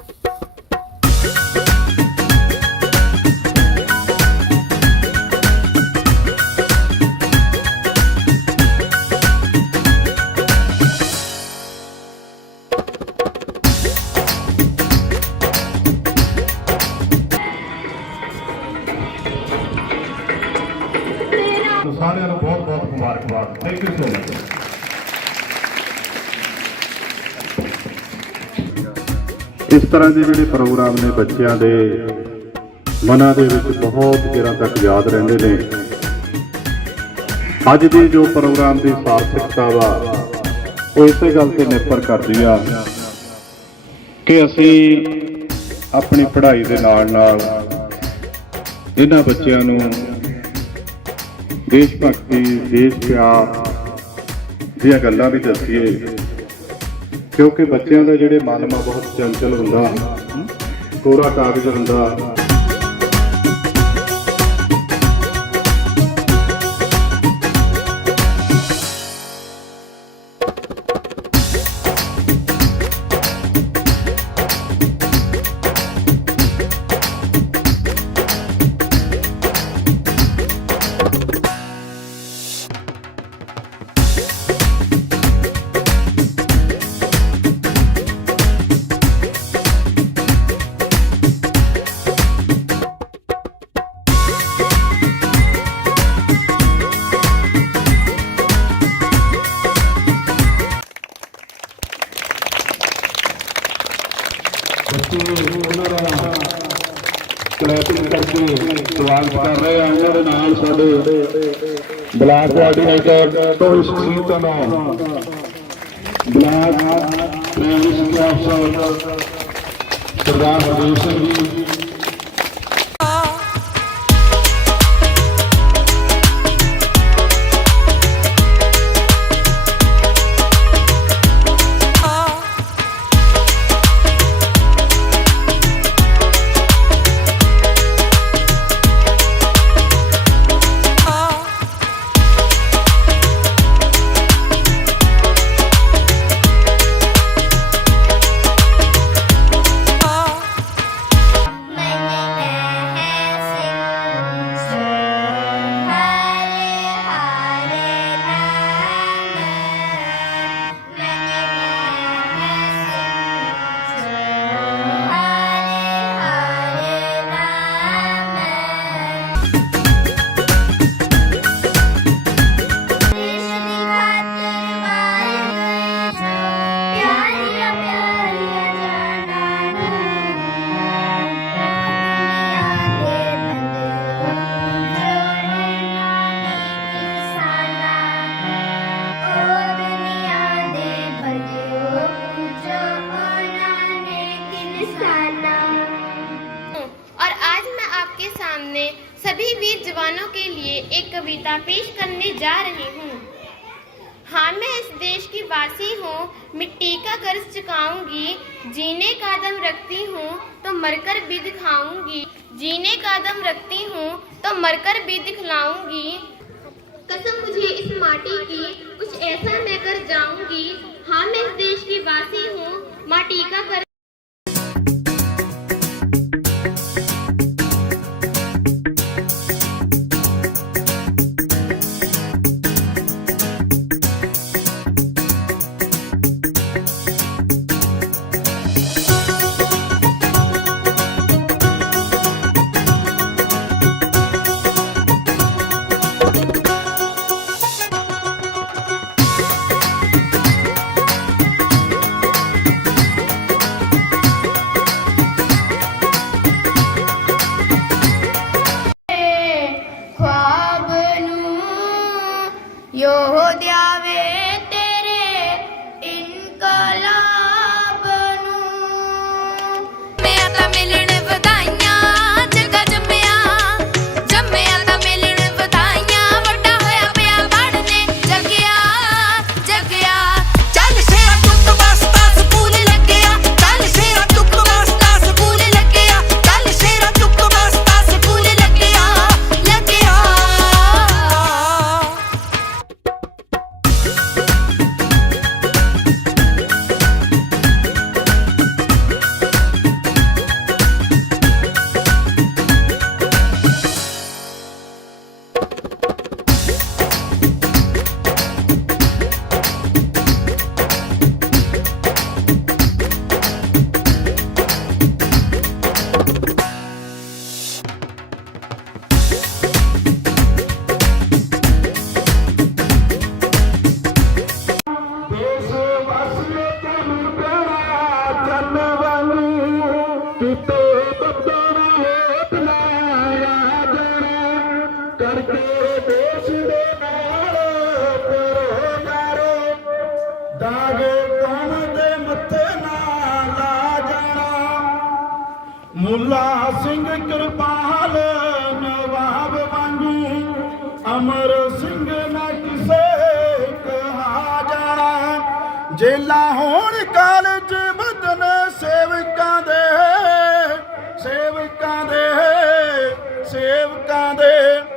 you ਤਰ੍ਹਾਂ ਦੇ ਜਿਹੜੇ ਪ੍ਰੋਗਰਾਮ ਨੇ ਬੱਚਿਆਂ ਦੇ, ਮਨਾਂ ਦੇ ਵਿੱਚ ਬਹੁਤ ਚਿਰਾਂ ਤੱਕ ਯਾਦ ਰਹਿੰਦੇ ਨੇ। ਅੱਜ ਦੇ ਜੋ ਪ੍ਰੋਗਰਾਮ ਦੀ ਸਾਰਥਕਤਾ ਵਾ, ਉਹ ਇਸੇ ਗੱਲ ਤੇ ਨਿਰਭਰ ਕਰਦੀ ਆ ਕਿ ਅਸੀਂ ਆਪਣੀ ਪੜ੍ਹਾਈ ਦੇ ਨਾਲ ਨਾਲ ਇਹਨਾਂ ਬੱਚਿਆਂ ਨੂੰ ਦੇਸ਼ ਭਗਤੀ, ਦੇਸ਼ ਪਿਆਰ ਦੀਆਂ ਗੱਲਾਂ ਵੀ ਦੱਸੀਏ। ਕਿਉਂਕਿ ਬੱਚਿਆਂ ਦਾ ਜਿਹੜੇ ਮਨ ਮਾ ਬਹੁਤ ਚੰਚਲ ਹੁੰਦਾ। ਕੋਰਾ ਕਾਗਜ਼ ਹੁੰਦਾ। ਸਵਾਗਤ ਕਰ ਰਹੇ ਆ, ਇਹਨਾਂ ਦੇ ਨਾਲ ਸਾਡੇ ਬਲਾਕ ਕੋਆਰਡੀਨੇਟਰ ਤੋਂ ਇਸ ਸੀਤਨ ਬਲਾਕ ਪ੍ਰਾਇਮਰੀ ਸਿੱਖਿਆ ਅਫਸਰ ਸਰਦਾਰ ਹਰਦੇਵ ਸਿੰਘ ਜੀ। पेश करने जा रही हूँ। हाँ मैं इस देश की वासी हूँ, मिट्टी का कर्ज चुकाऊँगी। जीने का दम रखती हूँ तो मरकर भी दिखाऊँगी। जीने का दम रखती हूँ तो मरकर भी दिखलाऊँगी। कसम मुझे इस माटी की, कुछ ऐसा मैं कर जाऊँगी। हाँ मैं इस देश की वासी हूँ, माटी का कर ਸੇਵਕਾਂ ਦੇ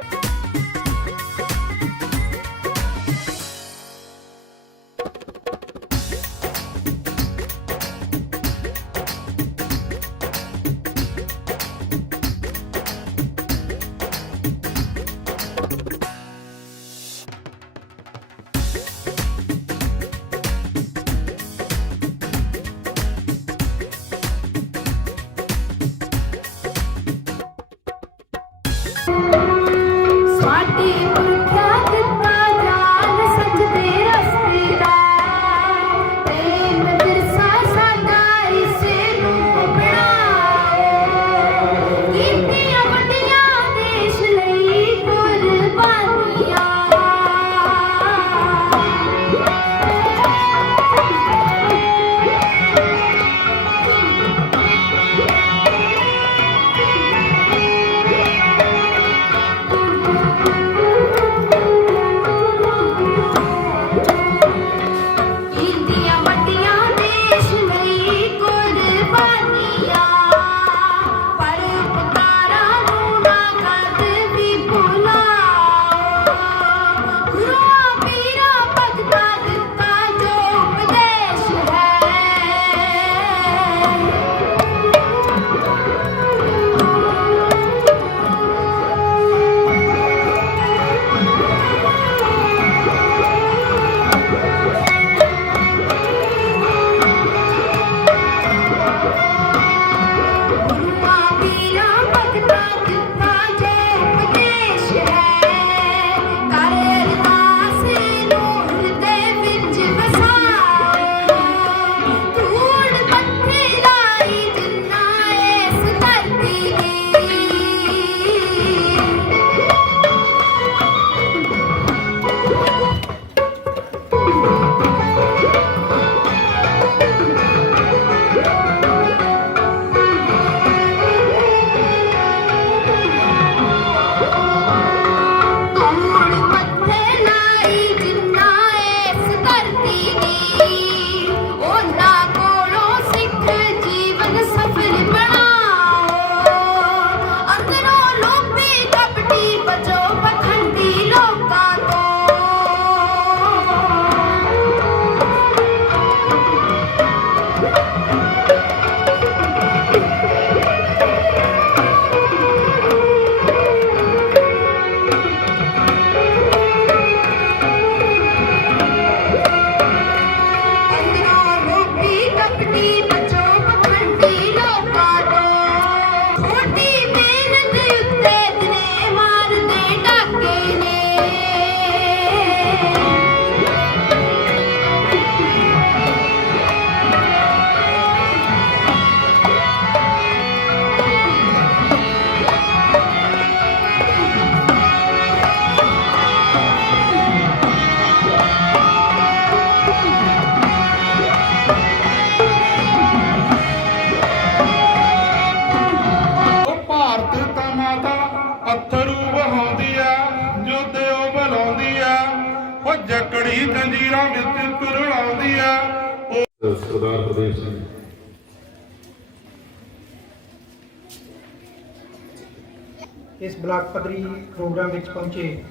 ਇਸ ਬਲਾਕ ਪੱਧਰੀ ਪ੍ਰੋਗਰਾਮ ਵਿੱਚ ਪਹੁੰਚੇ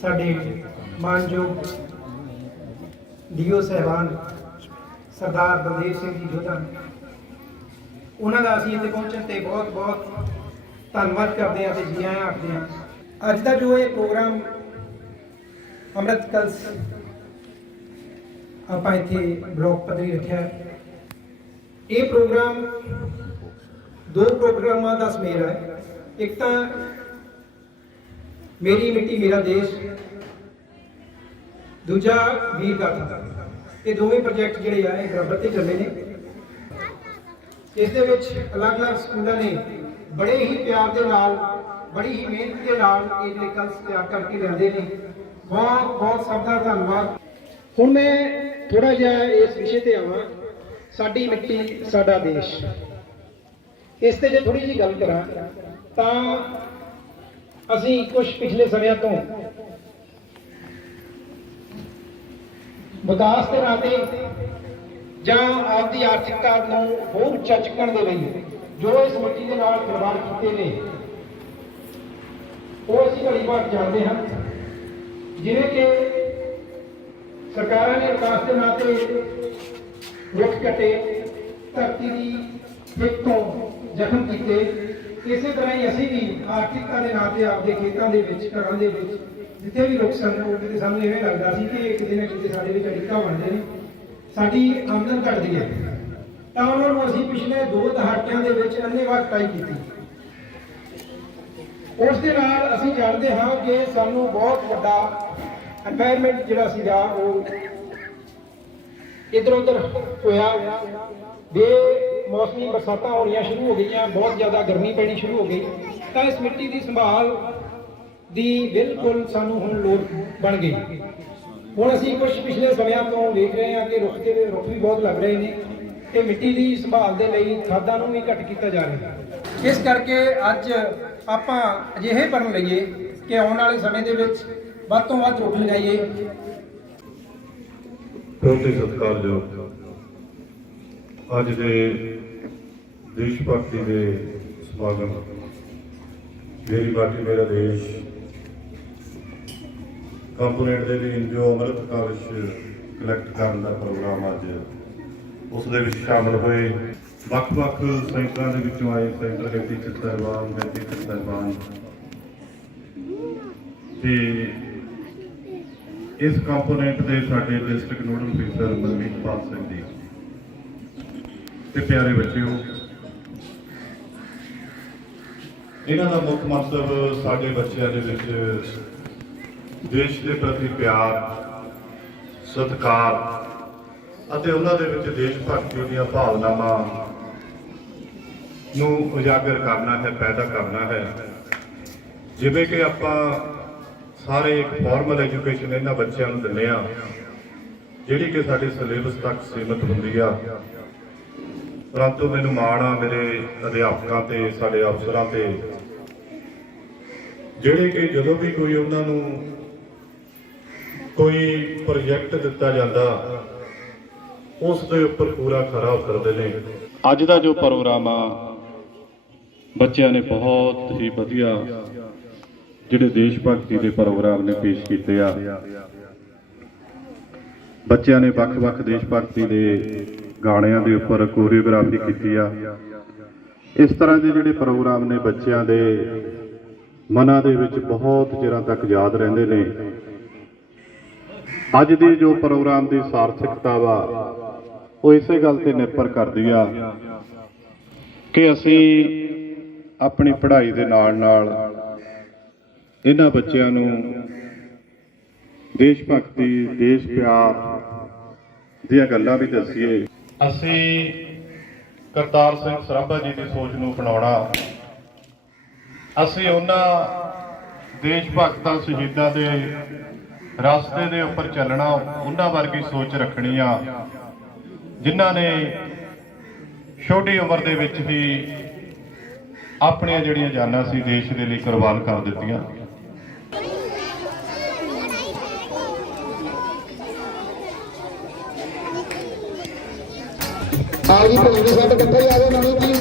ਸਾਡੇ ਮਾਨਯੋਗ ਡੀਓ ਸਹਿਬਾਨ ਸਰਦਾਰ ਬਲਦੇਵ ਸਿੰਘ ਜੀ ਜੋਧਾ ਉਹਨਾਂ ਦਾ ਅਸੀਂ ਇੱਥੇ ਪਹੁੰਚਣ ਤੇ ਬਹੁਤ ਬਹੁਤ ਧੰਨਵਾਦ ਕਰਦੇ ਹਾਂ ਤੇ ਜੀ ਆਇਆਂ ਆਖਦੇ ਹਾਂ। ਅੱਜ ਦਾ ਜੋ ਇਹ ਪ੍ਰੋਗਰਾਮ ਅੰਮ੍ਰਿਤ ਕਲਸ ਆਪਾਂ ਇੱਥੇ ਬਲਾਕ ਪੱਧਰੀ ਰੱਖਿਆ ਇਹ ਪ੍ਰੋਗਰਾਮ ਦੋ ਪ੍ਰੋਗਰਾਮਾਂ ਦਾ ਸਮੇਲ ਹੈ। ਇੱਕ ਤਾਂ ਮੇਰੀ ਮਿੱਟੀ, ਮੇਰਾ ਦੇਸ਼। ਦੂਜਾ ਵੀਰ ਗੱਤ ਇਹ ਦੋਵੇਂ ਪ੍ਰੋਜੈਕਟ ਜਿਹੜੇ ਆ, ਇਹ ਬਰਾਬਰ ਤੇ ਚੱਲੇ ਨੇ। ਇਸ ਦੇ ਵਿੱਚ ਅਲੱਗ-ਅਲੱਗ ਸਕੂਲਾਂ ਨੇ ਬੜੇ ਹੀ ਪਿਆਰ ਦੇ ਨਾਲ, ਬੜੀ ਹੀ ਮਿਹਨਤ ਦੇ ਨਾਲ ਇਹ ਨਿਕਲਸ ਤਿਆਰ ਕਰਕੇ ਲਿਆਂਦੇ ਨੇ। ਬਹੁਤ ਬਹੁਤ ਸਭ ਦਾ ਧੰਨਵਾਦ। ਹੁਣ ਮੈਂ ਥੋੜਾ ਜਿਹਾ ਇਸ ਵਿਸ਼ੇ ਤੇ ਆਵਾਂ। ਸਾਡੀ ਮਿੱਟੀ, ਸਾਡਾ ਦੇਸ਼। ਇਸ ਤੇ ਜੇ ਥੋੜੀ ਜੀ ਗੱਲ ਕਰਾਂ, ਤਾਂ ਅਸੀਂ ਕੁਝ ਪਿਛਲੇ ਸਮਿਆਂ ਤੋਂ ਵਿਕਾਸ ਦੇ ਨਾਤੇ ਜਾਂ ਆਪਦੀ ਆਰਥਿਕਤਾ ਨੂੰ ਹੋਰ ਉੱਚਾ ਚੁੱਕਣ ਦੇ ਲਈ ਜੋ ਇਸ ਮਿੱਟੀ ਦੇ ਨਾਲ ਖਿਲਵਾੜ ਕੀਤੇ ਨੇ, ਉਹ ਅਸੀਂ ਘੜੀ ਵਾਰ ਜਾਣਦੇ ਹਾਂ। ਜਿਵੇਂ ਕਿ ਸਰਕਾਰਾਂ ਨੇ ਵਿਕਾਸ ਦੇ ਨਾਤੇ ਰੁੱਖ ਕੱਟੇ, ਧਰਤੀ ਦੀ ਹਿੱਤ ਤੋਂ ਜ਼ਖਮ ਕੀਤੇ ਇਸੇ ਤਰ੍ਹਾਂ ਹੀ ਅਸੀਂ ਵੀ ਆਰਥਿਕਤਾ ਦੇ ਨਾਤੇ ਆਪਦੇ ਖੇਤਾਂ ਦੇ ਵਿੱਚ, ਘਰਾਂ ਦੇ ਵਿੱਚ, ਜਿੱਥੇ ਵੀ ਲੋਕ ਸਨ ਉਹਦੇ ਤੇ ਸਾਨੂੰ ਇਵੇਂ ਲੱਗਦਾ ਸੀ ਕਿ ਕਿਤੇ ਨਾ ਕਿਤੇ ਸਾਡੇ ਵਿੱਚ ਅੜਿੱਕਾ ਬਣਦੇ ਨੇ ਸਾਡੀ ਆਮਦਨ ਘਟਦੀ ਹੈ। ਤਾਂ ਉਹਨਾਂ ਨੂੰ ਅਸੀਂ ਪਿਛਲੇ ਦੋ ਦਹਾਕਿਆਂ ਦੇ ਵਿੱਚ ਅੰਨ੍ਹੇਵਾਹ ਕਟਾਈ ਕੀਤੀ। ਉਸ ਦੇ ਨਾਲ ਅਸੀਂ ਜਾਣਦੇ ਹਾਂ ਕਿ ਸਾਨੂੰ ਬਹੁਤ ਵੱਡਾ এনवायरमेंट ਜਿਹੜਾ ਸੀਗਾ, ਉਹ ਇਧਰ ਉਧਰ ਹੋਇਆ। ਬੇ ਮੌਸਮੀ ਬਰਸਾਤਾਂ ਹੋਣੀਆਂ ਸ਼ੁਰੂ ਹੋ ਗਈਆਂ, ਬਹੁਤ ਜ਼ਿਆਦਾ ਗਰਮੀ ਪੈਣੀ ਸ਼ੁਰੂ ਹੋ ਗਈ, ਤਾਂ ਇਸ ਮਿੱਟੀ ਦੀ ਸੰਭਾਲ ਦੀ ਬਿਲਕੁਲ ਸਾਨੂੰ ਹੁਣ ਲੋੜ ਬਣ ਗਈ। ਹੁਣ ਅਸੀਂ ਕੁਝ ਪਿਛਲੇ ਸਮਿਆਂ ਤੋਂ ਵੇਖ ਰਹੇ ਹਾਂ ਕਿ ਰੁੱਖ ਦੇ ਰੁੱਖ ਵੀ ਬਹੁਤ ਲੱਗ ਰਹੇ ਨੇ ਤੇ ਮਿੱਟੀ ਦੀ ਸੰਭਾਲ ਦੇ ਲਈ ਖਾਦਾਂ ਨੂੰ ਵੀ ਘੱਟ ਕੀਤਾ ਜਾ ਰਿਹਾ ਹੈ। ਇਸ ਕਰਕੇ ਅੱਜ ਆਪਾਂ ਅਜਿਹੇ ਬਣ ਲਈਏ ਕਿ ਆਉਣ ਵਾਲੇ ਸਮੇਂ ਦੇ ਵਿੱਚ ਵੱਧ ਤੋਂ ਵੱਧ ਰੁੱਖ ਲਗਾਈਏ। ਬਹੁਤ ਹੀ ਸਤਿਕਾਰਯੋਗ ਅੱਜ ਦੇ ਦੇਸ਼ ਭਗਤੀ ਦੇ ਸਮਾਗਮ ਮੇਰੀ ਬਾਟੀ ਮੇਰਾ ਦੇਸ਼ ਕੰਪੋਨੈਂਟ ਦੇ ਲਈ ਜੋ ਅੰਮ੍ਰਿਤ ਕਾਲਜ ਕਲੈਕਟ ਕਰਨ ਦਾ ਪ੍ਰੋਗਰਾਮ ਅੱਜ, ਉਸ ਦੇ ਵਿੱਚ ਸ਼ਾਮਲ ਹੋਏ। ਵੱਖ-ਵੱਖ ਸੈਂਟਰਾਂ ਦੇ ਵਿੱਚੋਂ ਆਏ ਸੈਂਟਰ ਦੇ ਟੀਚਰ ਸਾਹਿਬਾਨ, ਦੇ ਟੀਚਰ ਸਾਹਿਬਾਨ। ਤੇ ਇਸ ਕੰਪੋਨੈਂਟ ਦੇ ਸਾਡੇ district nodal officer Manmeet Pal Singh ji. ਤੇ ਪਿਆਰੇ ਬੱਚਿਓ, ਇਹਨਾਂ ਦਾ ਮੁੱਖ ਮਕਸਦ ਸਾਡੇ ਬੱਚਿਆਂ ਦੇ ਵਿੱਚ ਦੇਸ਼ ਦੇ ਪ੍ਰਤੀ ਪਿਆਰ, ਸਤਿਕਾਰ ਅਤੇ ਉਹਨਾਂ ਦੇ ਵਿੱਚ ਦੇਸ਼ ਭਗਤੀ ਦੀਆਂ ਭਾਵਨਾਵਾਂ ਨੂੰ ਉਜਾਗਰ ਕਰਨਾ ਹੈ, ਪੈਦਾ ਕਰਨਾ ਹੈ। ਜਿਵੇਂ ਕਿ ਆਪਾਂ ਸਾਰੇ ਇੱਕ ਫਾਰਮਲ ਐਜੂਕੇਸ਼ਨ ਇਹਨਾਂ ਬੱਚਿਆਂ ਨੂੰ ਦਿੰਦੇ ਆ ਜਿਹੜੀ ਕਿ ਸਾਡੇ ਸਿਲੇਬਸ ਤੱਕ ਸੀਮਤ ਹੁੰਦੀ ਆ। ਪਰੰਤੂ ਮੈਨੂੰ ਮਾਣ ਆ ਮੇਰੇ ਅਧਿਆਪਕਾਂ ਤੇ, ਸਾਡੇ ਅਫਸਰਾਂ ਤੇ। ਜਿਹੜੇ ਕਿ ਜਦੋਂ ਵੀ ਕੋਈ ਉਹਨਾਂ ਨੂੰ ਕੋਈ ਪ੍ਰੋਜੈਕਟ ਦਿੱਤਾ ਜਾਂਦਾ, ਉਸ ਦੇ ਉੱਪਰ ਪੂਰਾ ਖਰਾ ਉਤਰਦੇ ਨੇ। ਅੱਜ ਦਾ ਜੋ ਪ੍ਰੋਗਰਾਮ ਆ, ਬੱਚਿਆਂ ਨੇ ਬਹੁਤ ਹੀ ਵਧੀਆ ਜਿਹੜੇ ਦੇਸ਼ ਭਗਤੀ ਦੇ ਪ੍ਰੋਗਰਾਮ ਨੇ ਪੇਸ਼ ਕੀਤੇ ਆ। ਬੱਚਿਆਂ ਨੇ ਵੱਖ-ਵੱਖ ਦੇਸ਼ ਭਗਤੀ ਦੇ ਗਾਣਿਆਂ ਦੇ ਉੱਪਰ ਕੋਰੀਓਗ੍ਰਾਫੀ ਕੀਤੀ ਆ। ਇਸ ਤਰ੍ਹਾਂ ਦੇ ਜਿਹੜੇ ਪ੍ਰੋਗਰਾਮ ਨੇ ਬੱਚਿਆਂ ਦੇ ਮਨਾਂ ਦੇ ਵਿੱਚ ਬਹੁਤ ਚਿਰਾਂ ਤੱਕ ਯਾਦ ਰਹਿੰਦੇ ਨੇ। ਅੱਜ ਦੀ ਜੋ ਪ੍ਰੋਗਰਾਮ ਦੀ ਸਾਰਥਕਤਾ ਵਾ, ਉਹ ਇਸੇ ਗੱਲ ਤੇ ਨਿਰਭਰ ਕਰਦੀ ਆ ਕਿ ਅਸੀਂ ਆਪਣੀ ਪੜ੍ਹਾਈ ਦੇ ਨਾਲ ਨਾਲ ਇਹਨਾਂ ਬੱਚਿਆਂ ਨੂੰ ਦੇਸ਼ ਭਗਤੀ, ਦੇਸ਼ ਪਿਆਰ ਦੀਆਂ ਗੱਲਾਂ ਵੀ ਦੱਸੀਏ। ਅਸੀਂ ਕਰਤਾਰ ਸਿੰਘ ਸਰਾਭਾ ਜੀ ਦੀ ਸੋਚ ਨੂੰ ਅਪਣਾਉਣਾ। ਅਸੀਂ ਉਹਨਾਂ ਦੇਸ਼ ਭਗਤਾਂ ਸ਼ਹੀਦਾਂ ਦੇ ਰਸਤੇ ਦੇ ਉੱਪਰ ਚੱਲਣਾ, ਉਹਨਾਂ ਵਰਗੀ ਸੋਚ ਰੱਖਣੀ ਆ, ਜਿਨ੍ਹਾਂ ਨੇ ਛੋਟੀ ਉਮਰ ਦੇ ਵਿੱਚ ਹੀ ਆਪਣੀਆਂ ਜਿਹੜੀਆਂ ਜਾਨਾਂ ਸੀ ਦੇਸ਼ ਦੇ ਲਈ ਕੁਰਬਾਨ ਕਰ ਦਿੱਤੀਆਂ ਆ ਜੀ ਭਜਨ ਸਾਹਿਬ ਆ ਗਏ ਨਵੀਂ ਜੀ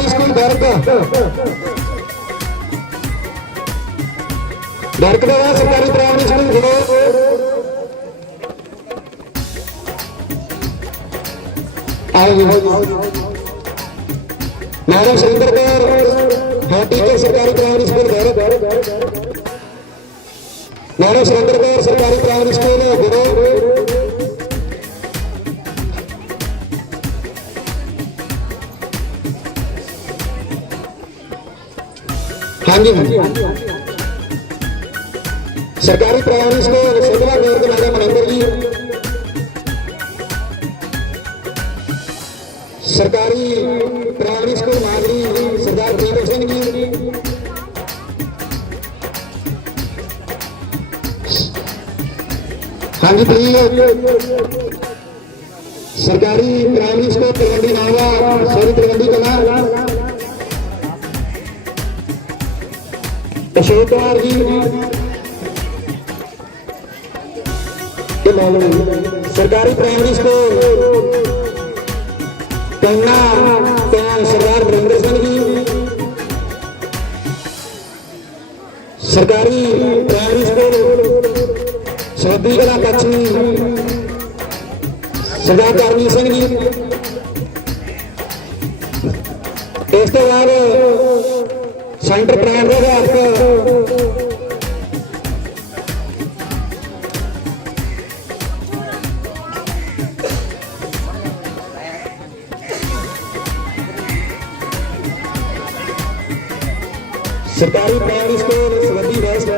ਸਕੂਲ ਬਰਕ ਬਰਕ ਦਾ ਸਰਕਾਰੀ ਪ੍ਰਾਇਮਰੀ ਸਕੂਲ ਗੁਰੂ ਆਓ ਜੀ madam Surinder Kaur head teacher ਸਰਕਾਰੀ primary school Barak madam Surinder Kaur ਸਰਕਾਰੀ ਪ੍ਰਾਇਮਰੀ ਸਕੂਲ ਗੁਰੂ ਹਾਂਜੀ ਹਾਂਜੀ। ਸਰਕਾਰੀ ਪ੍ਰਾਇਮਰੀ ਸਕੂਲ ਸਿੱਧਵਾ ਮੇਰ ਦੇ ਨਾਮ ਮਨਿੰਦਰ ਜੀ। ਸਰਕਾਰੀ ਪ੍ਰਾਇਮਰੀ ਸਕੂਲ ਮਾਗਰੀ ਸਰਦਾਰ ਪ੍ਰੀਤ ਸਿੰਘ ਜੀ। ਹਾਂਜੀ ਪਲੀਜ਼ ਸਰਕਾਰੀ ਪ੍ਰਾਇਮਰੀ ਸਕੂਲ ਤਲਵੰਡੀ ਅਸ਼ੋਕ ਕੁਮਾਰ ਜੀ ਤੇ ਮੌਲਵੀ ਸਰਕਾਰੀ ਪ੍ਰਾਇਮਰੀ ਸਕੂਲ ਪੰਨਾ ਤੇ ਸਰਦਾਰ ਬਰਿੰਦਰ ਸਿੰਘ ਜੀ। ਸਰਕਾਰੀ ਪ੍ਰਾਇਮਰੀ ਸਕੂਲ ਸੋਧੀ ਕਲਾ ਪੱਛਮੀ ਸਰਦਾਰ ਕਰਮੀ ਸਿੰਘ ਜੀ। ਇਸ ਤੋਂ ਬਾਅਦ ਸੈਂਟਰ ਪ੍ਰਾਇਮਰੀ ਦੇ ਅਧਿਆਪਕ ਸਰਕਾਰੀ ਪ੍ਰਾਇਮਰੀ ਸਕੂਲ ਸਵੱਦੀ ਵੈਸਟ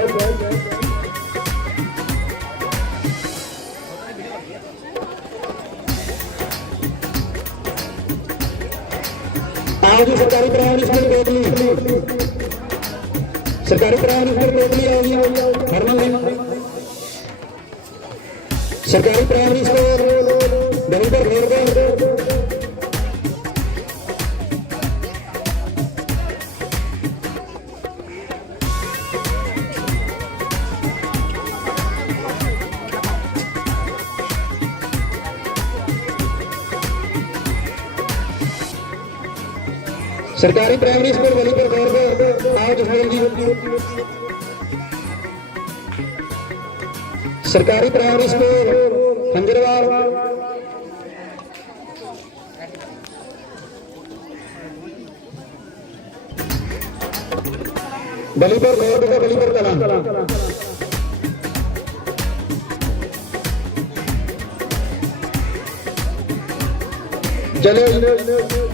ਆਓ ਜੀ ਸਰਕਾਰੀ ਪ੍ਰਾਇਮਰੀ ਸਕੂਲ ਕੋਟਲੀ ਸਰਕਾਰੀ ਪ੍ਰਾਇਮਰੀ ਸਕੂਲ ਕੋਟਲੀ ਆਓ ਜੀ ਹਰਮਨ ਜੀ ਸਰਕਾਰੀ ਪ੍ਰਾਇਮਰੀ ਸਕੂਲ ਦਵਿੰਦਰ ਖੇਰਗੜ ਸਰਕਾਰੀ ਪ੍ਰਾਇਮਰੀ ਸਕੂਲ ਵਲੀਪੁਰ ਖੈਰਗੜ ਆਓ ਜਸਵੀਰ ਜੀ ਸਰਕਾਰੀ ਪ੍ਰਾਇਮਰੀ ਸਕੂਲ ਖੰਜਰਵਾਲ ਬਲੀਪੁਰ ਖੈਰਗੜ ਬਲੀਪੁਰ ਕਲਾਂ। ਚਲੋ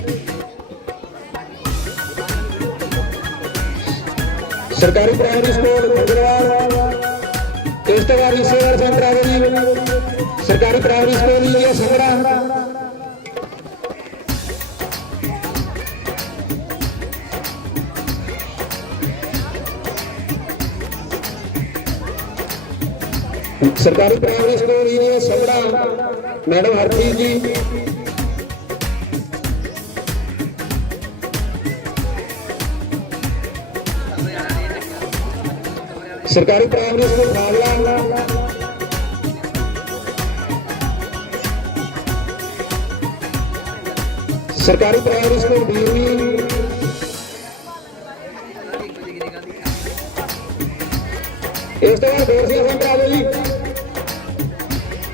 ਸਰਕਾਰੀ ਪ੍ਰਾਇਮਰੀ ਸਕੂਲ ਖੰਜਰਵਾਲ ਇਸ ਤੋਂ ਬਾਅਦ ਸੇਵਾ ਸੈਂਟਰ ਆ ਗਿਆ ਸਰਕਾਰੀ ਪ੍ਰਾਇਮਰੀ ਸਕੂਲ ਜੀ ਇਹ ਸਰਕਾਰੀ ਪ੍ਰਾਇਮਰੀ ਸਕੂਲ ਇਹ ਸੰਗੜਾ। ਮੈਡਮ ਹਰਪ੍ਰੀਤ ਜੀ ਸਰਕਾਰੀ ਪ੍ਰਾਇਮਰੀ ਸਕੂਲ ਖਾਲੜਾ ਸਰਕਾਰੀ ਪ੍ਰਾਇਮਰੀ ਸਕੂਲ ਬੀਰਨੀ ਇਸ ਤੋਂ ਬਾਅਦ ਗੋਰਸੀਆ ਸੈਂਟਰ ਆ ਗਿਆ ਜੀ।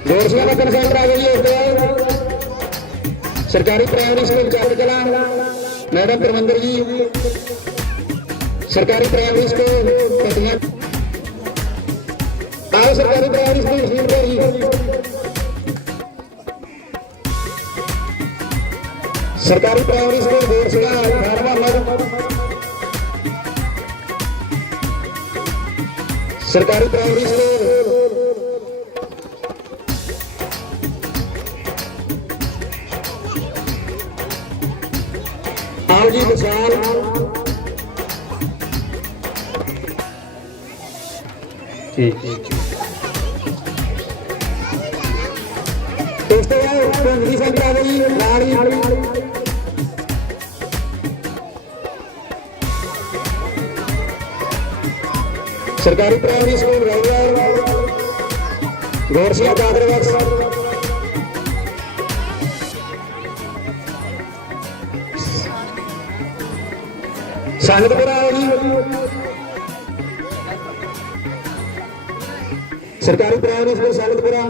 ਗੋਰਸੀਆ ਦਾ ਸੈਂਟਰ ਆ ਗਿਆ ਜੀ ਇਸ ਤੋਂ ਬਾਅਦ। ਸਰਕਾਰੀ ਪ੍ਰਾਇਮਰੀ ਸਕੂਲ ਚੱਕ ਕਲਾ ਮੈਡਮ ਪਰਮੰਦਰ ਜੀ, ਸਰਕਾਰੀ ਪ੍ਰਾਇਮਰੀ ਸਕੂਲ ਪਟਿਆ ਆਓ ਸਰਕਾਰੀ ਪ੍ਰਾਇਮਰੀ ਸਕੂਲ ਸੀਟ ਜੀ ਸਰਕਾਰੀ ਪ੍ਰਾਇਮਰੀ ਸਕੂਲ ਗੋਰਸੀਆ ਖਾਰਵਾ ਨਗਰ ਸਰਕਾਰੀ ਪ੍ਰਾਇਮਰੀ ਸਕੂਲ ਆਓ ਜੀ ਵਿਸ਼ਾਲ ਇਸ ਭੰਗਰੀ ਸੈਂਟਰ ਆ ਗਈ ਸਰਕਾਰੀ ਪ੍ਰਾਇਮਰੀ ਸਕੂਲ ਰੌਲਾ ਗੋਰਸੀਆ ਕਾਦਰਵਕਸ ਸੰਗਤਪੁਰਾ ਆਓ ਜੀ। ਸਰਕਾਰੀ ਪ੍ਰਾਇਮਰੀ ਸਕੂਲ ਸੰਗਤਪੁਰਾ।